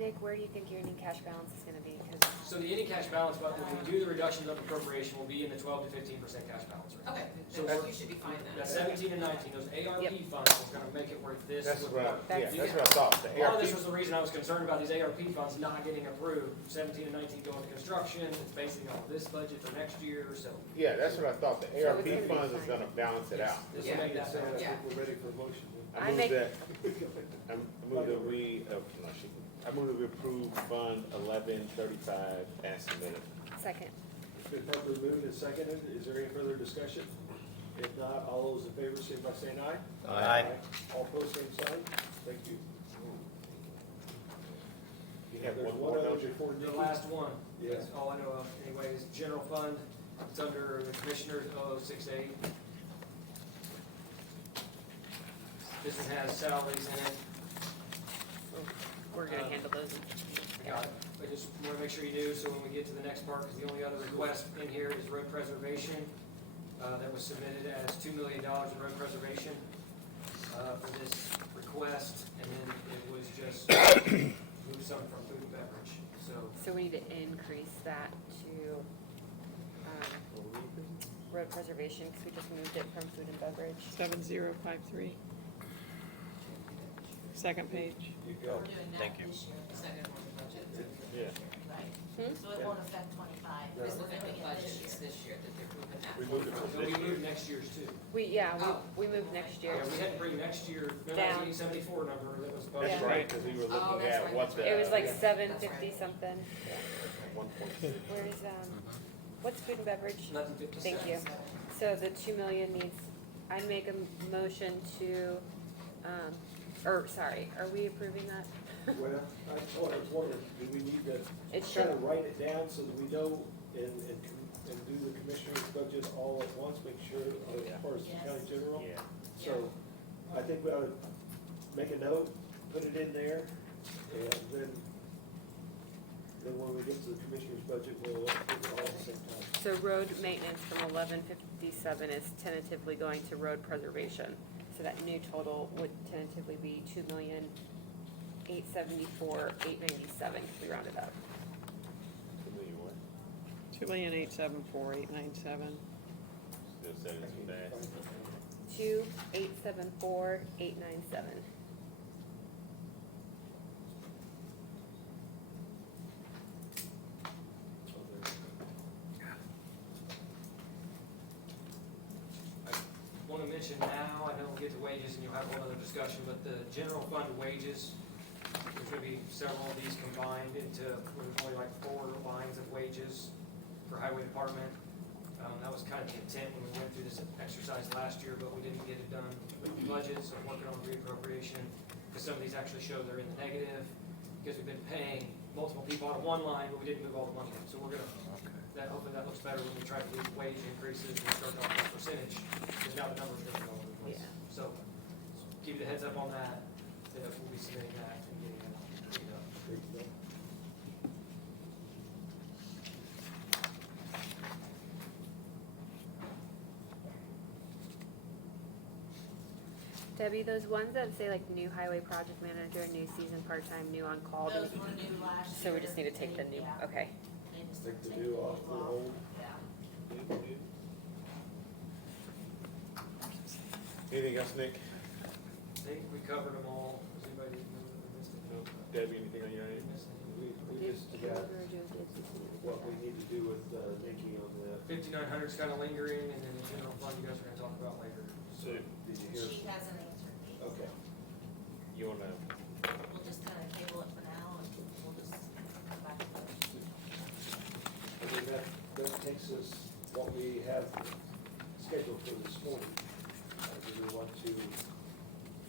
Nick, where do you think your ending cash balance is gonna be? 'Cause So the ending cash balance, but when we do the reductions of appropriation, will be in the 12 to 15% cash balance range. Okay, So then we're- you should be fine then. That 17 and 19, those ARP Yep. funds is gonna make it where this That's would what I, work. yeah, That's- that's what I thought, the Part of ARP, this was the reason I was concerned about these ARP funds not getting approved. 17 and 19 going to construction, it's basing on this budget for next year, so. yeah, that's what I thought, the So ARP it's gonna be funds is fine. gonna balance it out. This Yeah. will make that So I better. think we're ready for a motion. I I move make- that, I move that we, no, I move that we approve Fund 1135 as submitted. Second. It's been properly moved and seconded. Is there any further discussion? If not, all those in favor, say by saying aye. Aye. All opposed, same sign. Thank you. You have There's one more, other don't you? before The Nikki. last one, Yeah. that's all I know of anyways, general fund, it's under the commissioners 0068. This one has salaries in it. We're gonna handle those. I just want to make sure you knew, so when we get to the next part, because the only other request in here is road preservation. That was submitted as $2 million in road preservation for this request, and then it was just move some from food and beverage, so. So we need to increase that to, road preservation, because we just moved it from food and beverage. 7053. Second page. You go. We're doing Thank that you. this year, The second one, the budget. Yeah. right? Hmm? So it won't affect 25. No. This We're looks at doing the it budget, this it's year. this year that they're moving that. We moved it So from we this year. moved next year's too. Oh. We moved next year. Yeah, we had to bring next year, remember Down. the 874 number that was That's budgeted? right, because we were Oh, looking that's at right, what that's the. right. It was like Yeah. 750 something. 1.6. Where's, what's food and beverage? 1157. Thank you. So the 2 million needs, I make a motion to, are we approving that? Well, I was wondering, do we need to It kind of should, write it down so that we know and do the commissioner's budget all at once, make sure, as far as the Yes. county general? Yeah. So I think we ought to make a note, put it in there, and then when we get to the commissioner's budget, we'll put it all at the same time. so road maintenance from 1157 is tentatively going to road preservation. So that new total would tentatively be 2,874,897, if we round it up. 2,874,897. Still setting too fast. 2,874,897. Want to mention now, I know we'll get to wages and you'll have one other discussion, but the general fund wages, there's going to be several of these combined into, there's only like 4 lines of wages for highway department. That was kind of the intent when we went through this exercise last year, but we didn't get it done with the budget, so I'm working on reappropriation, because some of these actually show they're in the negative, because we've been paying multiple people out of one line, but we didn't move all the money in. So we're gonna, hopefully that looks better when we try to do wage increases and start off with percentage, because now the numbers are going all over the place. Yeah. So, give you the heads up on that, that we'll be submitting that and getting it cleaned up. Debbie, those ones that say like new highway project manager, new season, part-time, new on call, Those were new last so we year. just need to take the new, Yeah. okay. They just Take the take new off the old. Yeah. Anything else, Nick? I think we covered them all. Does anybody know that we missed it? No. Debbie, anything on your end? Missed anything? We just got what we need to do with Nikki on the, 5900 is kind of lingering, and then the general fund you guys are gonna talk about later. So, did you hear? She hasn't answered me. Okay. you wanna, We'll just kind of table it for now, and we'll just come back to it. I mean, that takes us, what we have scheduled for this morning. Do we want to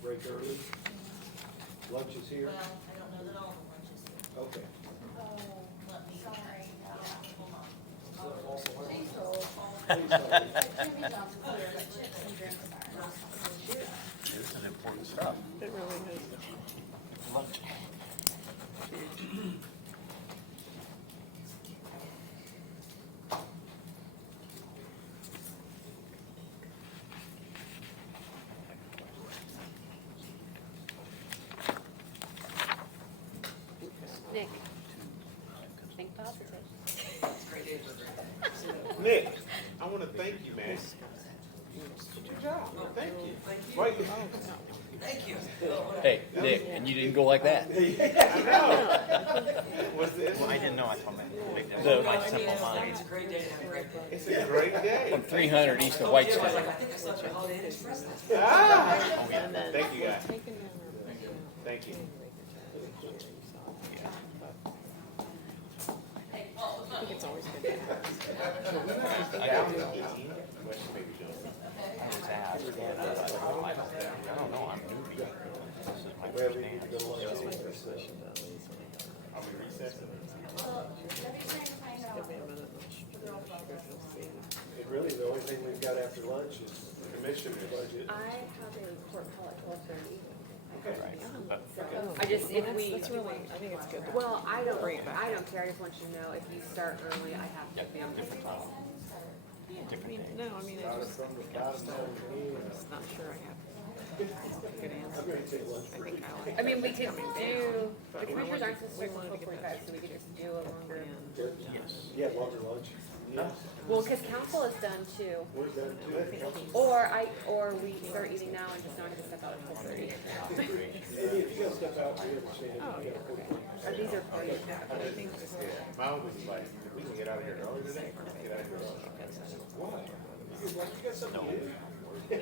break early? Lunch is here? Well, I don't know that all the lunch is here. Okay. Let me. Sorry. Yeah, hold on. Is that a false alarm? Please, This is important stuff. It really is. Nick, think positive. Nick, I wanna thank you, man. Good job. Thank you. Why you- Hey, Nick, and you didn't go like that. I know. What's this? Well, I didn't know, I told him, The- my simple mind. It's a great day to have a great day. It's a great day. From 300 east of White I was like, I Street. think I slept through Holiday Inn Express last night. Ah! And then Thank you, guys. taken down our. Thank you. I think it's always good to have. I was asked, and I thought, oh, I don't know, I'm newbie. This is my first dance. Are we recessing? Well, Debbie's trying to find out. Give me a minute. You'll see. And really, the only thing we've got after lunch is the commissioner's budget. I have a court call at 12:30. Right, but I just, if we, That's really, I think it's good to. well, I don't Bring it back. care, I just want you to know, if you start early, I have to be on the call. Yeah, I mean, no, I mean, I just, From the bottom down to me, I'm just not sure I have good answer. I'm gonna take lunch I break. think I like. I mean, we could do, the But commissioners aren't supposed to we start wanted until to get 12:45, so we could just do a longer. Yes. Yeah, longer lunch. Yes. Well, because council is done too, We're done too. or we start eating now and just not gonna step out at 12:30. Maybe if you gotta step out, we understand. Oh, yeah, okay. Or these are parties. I think just, My own was like, we can get out of here early today. Get out of here early. Why? Because like, you got something to do. Yeah,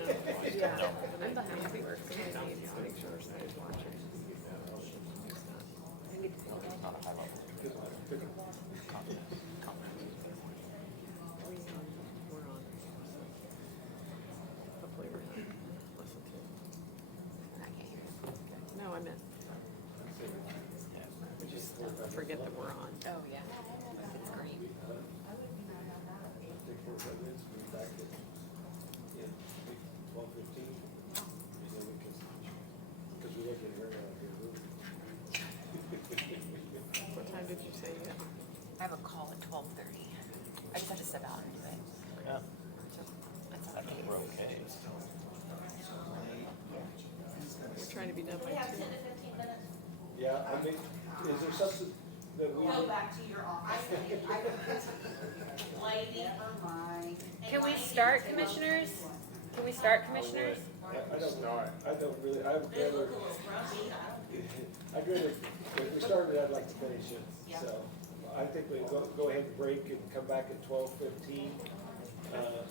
I'm behind at work. I need to make sure I was watching. I get to feel that. not a high level. We're on. Hopefully we're not listen to. No, I meant. We just forget that we're on. Oh, yeah. It's great. Back at 12:15. Because we look at her out here. What time did you say you had? I have a call at 12:30. I just have to step out and do it. Yeah, That's I think we're okay. We're trying to be done by We have 10 2. to 15 minutes. Yeah, I mean, is there something that we? Go back to your office. Lady. Can we start, commissioners? Can we start, commissioners? I don't know. I don't really, I would They look rather, a little grumpy. I'd rather, if we started, I'd like to finish it. Yeah. So I think we go ahead and break and come back at 12:15. Oh,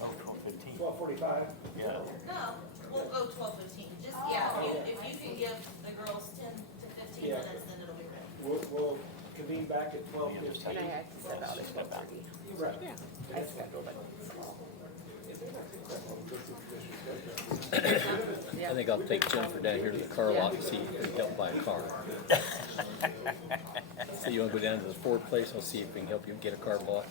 12:15. 12:45. Yeah. No, we'll go 12:15. Just, yeah, if you can give the girls 10 to 15 Yeah. minutes, then it'll be ready. We'll convene back at And I 12:15. have to step out at 12:30. Right. Yeah. I scheduled it. I think I'll take Jennifer down here to the car lot and see if we can help buy a car. So you wanna go down to the Ford place, I'll see if we can help you get a car bought.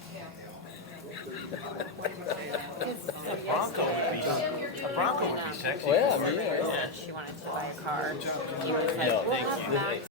A Bronco would be sexy. Well, yeah, I mean, yeah. She wanted to buy a car. No, thank you.